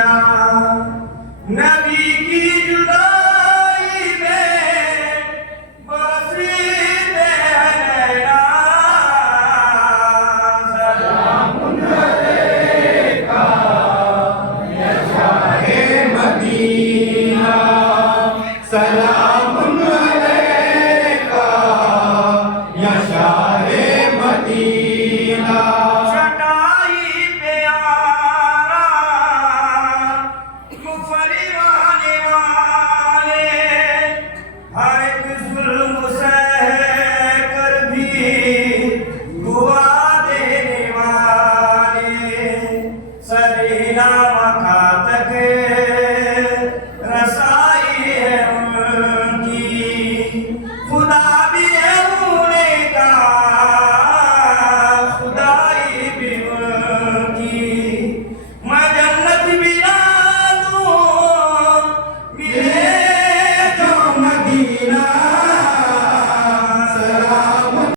Medina नबी की जुदाई में बरसीते हैं नैना सलामुन अलैका या शाहे मदीना सलामुन अलैका या शाहे मदीना Sarina